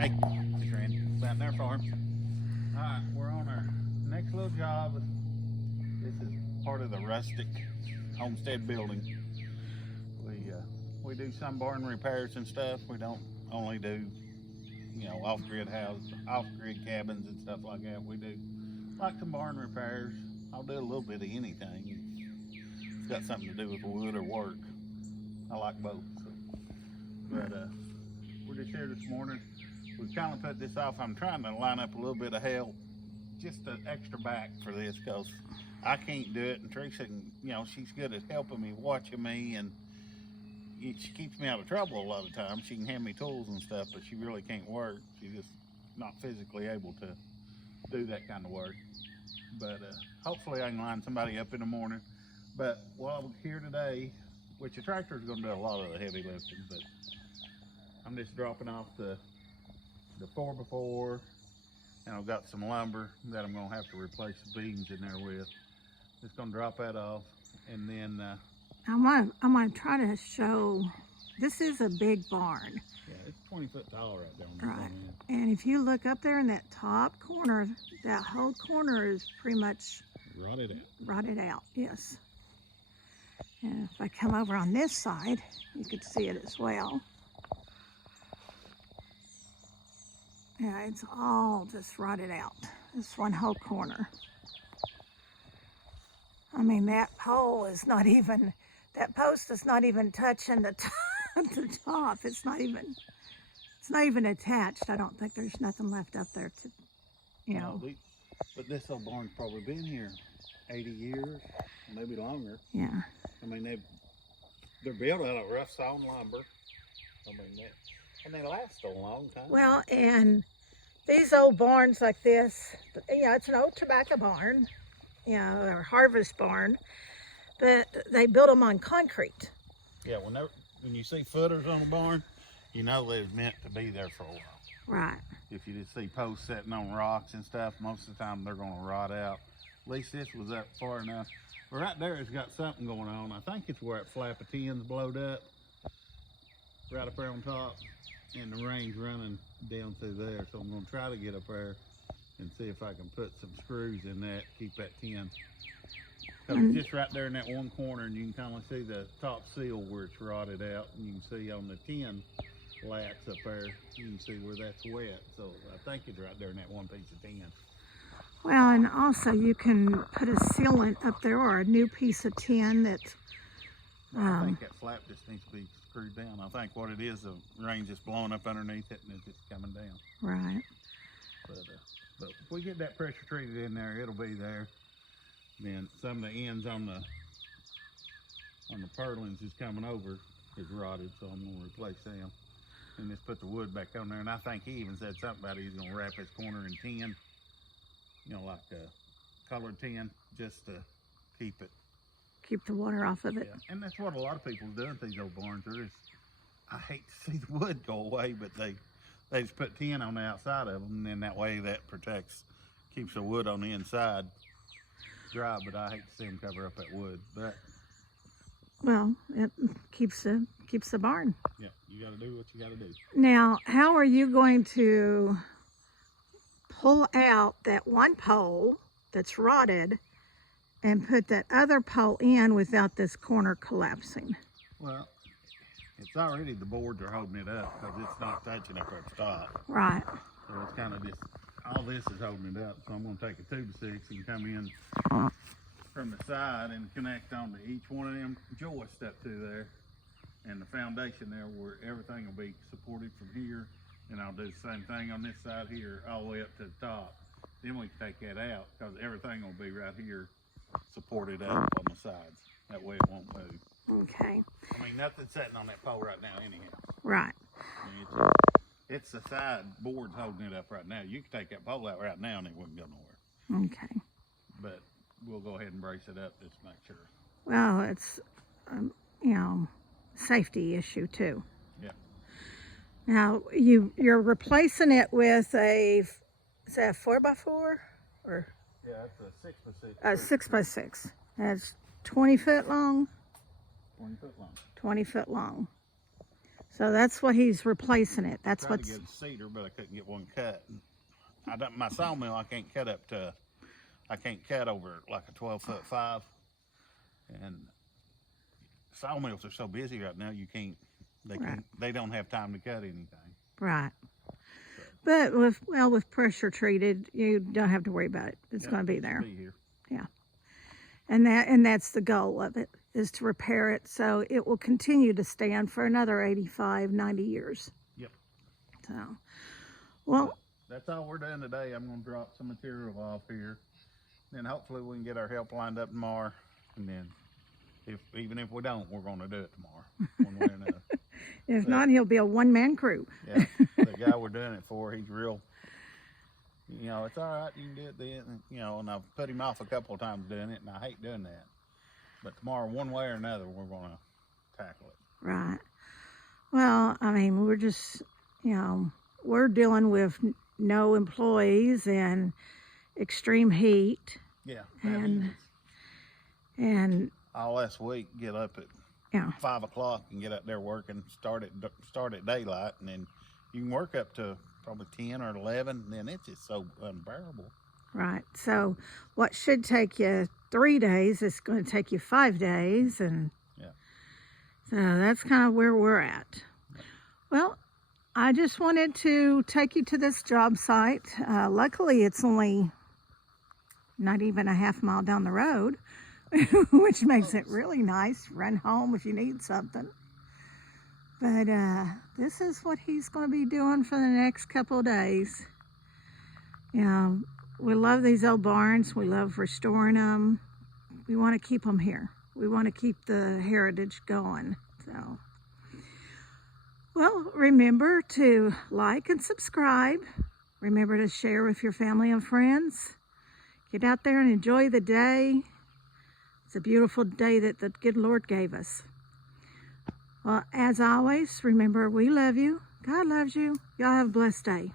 Hey, it's Randy, Mountain Air Farm. Alright, we're on our next little job. This is part of the rustic homestead building. We do some barn repairs and stuff. We don't only do, off-grid houses, off-grid cabins and stuff like that. We do like some barn repairs. I'll do a little bit of anything. It's got something to do with wood or work. I like both. So. But we're just here this morning. We've kind of put this off. I'm trying to line up a little bit of help, just an extra back for this, because I can't do it. And Teresa, she's good at helping me, watching me, and she keeps me out of trouble a lot of times. She can hand me tools and stuff, but she really can't work. She's just not physically able to do that kind of work. But hopefully I can line somebody up in the morning. But while I'm here today, which the tractor is going to do a lot of the heavy lifting, but I'm just dropping off the 4x4, and I've got some lumber that I'm going to have to replace the beams in there with. Just going to drop that off, and then I'm gonna try to show. This is a big barn. Yeah, it's 20 foot tall right there. Right. And if you look up there in that top corner, that whole corner is pretty much rotted out. Rotted out, yes. And if I come over on this side, you could see it as well. Yeah, it's all just rotted out. This one whole corner. I mean, that pole is not even, that post is not even touching the top. It's not even attached. I don't think there's nothing left up there to, No, but this old barn's probably been here 80 years, maybe longer. Yeah. I mean, they're built out of rough sawn lumber. I mean, and they last a long time. Well, and these old barns like this, it's an old tobacco barn, or harvest barn, but they built them on concrete. Yeah, when you see footers on a barn, you know they was meant to be there for a while. Right. If you just see posts sitting on rocks and stuff, most of the time they're going to rot out. At least this was up far enough. But right there, it's got something going on. I think it's where that flap of tin's blowed up, right up there on top, and the rain's running down through there. So I'm going to try to get up there and see if I can put some screws in that, keep that tin. Because it's just right there in that one corner, and you can kind of see the top seal where it's rotted out, and you can see on the tin lats up there, you can see where that's wet. So I think it's right there in that one piece of tin. Well, and also you can put a sealant up there or a new piece of tin that's... I think that flap just needs to be screwed down. I think what it is, the rain's just blowing up underneath it and it's just coming down. Right. But if we get that pressure treated in there, it'll be there. Then some of the ends on the purlins is coming over is rotted, so I'm gonna replace them. And just put the wood back on there. And I think he even said something about he's gonna wrap his corner in tin, like colored tin, just to keep the water off of it. Yeah. And that's what a lot of people do at these old barns. I hate to see the wood go away, but they just put tin on the outside of them, and then that way that keeps the wood on the inside dry. But I hate to see them cover up that wood. But well, it keeps the barn. Yeah, you got to do what you got to do. Now, how are you going to pull out that one pole that's rotted and put that other pole in without this corner collapsing? Well, it's already, the boards are holding it up because it's not touching up at the top. Right. So it's kind of just, all this is holding it up. So I'm going to take a 2x6 and come in from the side and connect onto each one of them joists up to there. And the foundation there where everything will be supported from here. And I'll do the same thing on this side here all the way up to the top. Then we can take that out because everything will be right here supported up on the sides. That way it won't move. Okay. I mean, nothing's sitting on that pole right now anyhow. Right. I mean, it's the side boards holding it up right now. You can take that pole out right now and it wouldn't go nowhere. Okay. But we'll go ahead and brace it up just to make sure. Well, it's, safety issue too. Yeah. Now, you're replacing it with is that a 4x4 or? Yeah, it's a 6x6. That's 20 foot long. 20 foot long. 20 foot long. So that's what he's replacing it. That's Tried what's to get cedar, but I couldn't get one cut. I don't, my sawmill, I can't cut up to, I can't cut over like a 12'5", and sawmills are so busy right now. You can't. Right. They don't have time to cut anything. right. But with pressure treated, you don't have to worry about it. It's Yeah, going to be it should there. Be here. And that's the goal of it, is to repair it so it will continue to stand for another 85, 90 years. Yep. So, well, That's all we're doing today. I'm going to drop some material off here. Then hopefully we can get our help lined up tomorrow. And then even if we don't, we're going to do it tomorrow, one way or another. if not, he'll be a one-man crew. Yeah, the guy we're doing it for, he's real, you know, it's all right, you can do it then, you know, and I've put him off a couple of times doing it, and I hate doing that. But tomorrow, one way or another, we're going to tackle it. Right. Well, I mean, we're just, we're dealing with no employees and extreme heat. Yeah. And All last week, get up at yeah, 5 o'clock and get up there working, start at daylight, and then you can work up to probably 10 or 11, and then it's just so unbearable. right. So what should take you 3 days is going to take you 5 days. And Yeah. so that's kind of where we're at. Well, I just wanted to take you to this job site. Luckily, it's only not even a half mile down the road, which makes it really nice. Run home if you need something. But this is what he's going to be doing for the next couple of days. We love these old barns. We love restoring them. We want to keep them here. We want to keep the heritage going. So, well, remember to like and subscribe. Remember to share with your family and friends. Get out there and enjoy the day. It's a beautiful day that the good Lord gave us. Well, as always, remember, we love you. God loves you. Y'all have a blessed day.